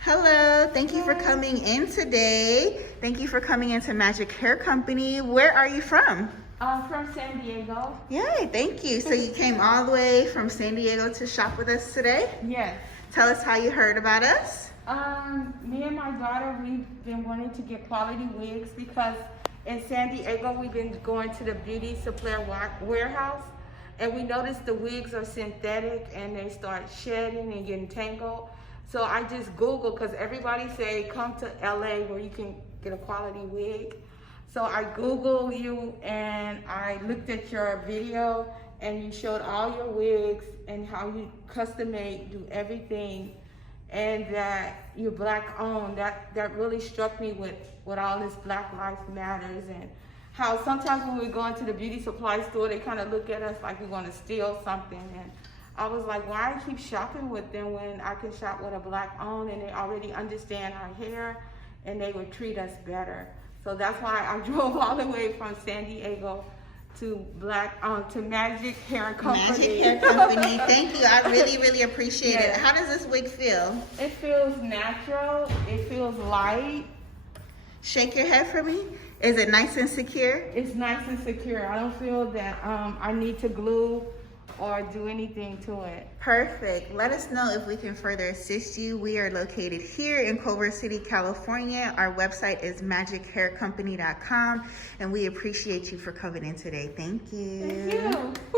Hello, thank you for coming in today. Thank you for coming into Magic Hair Company. Where are you from? From San Diego. Yay, thank you. So you came all the way from San Diego to shop with us today? Yes. Tell us how you heard about us. Me and my daughter, we've been wanting to get quality wigs because in San Diego, we've been going to the beauty supply warehouse, and we noticed the wigs are synthetic and they start shedding and getting tangled. So I just Googled, because everybody say come to LA where you can get a quality wig. So I Googled you and I looked at your video, and you showed all your wigs and how you custom make, do everything, and that you're black owned. That really struck me with all this Black Lives Matters, and how sometimes when we go into the beauty supply store, they kind of look at us like we're gonna steal something. And I was like, why I keep shopping with them when I can shop with a black owned, and they already understand our hair and they would treat us better. So that's why I drove all the way from San Diego to Magic Hair Company. Magic Hair Company, thank you. I really appreciate it. How does this wig feel? It feels natural. It feels light. Shake your head for me. Is it nice and secure? It's nice and secure. I don't feel that I need to glue or do anything to it. Perfect. Let us know if we can further assist you. We are located here in Culver City, California. Our website is magichaircompany.com, and we appreciate you for coming in today. Thank you. Thank you.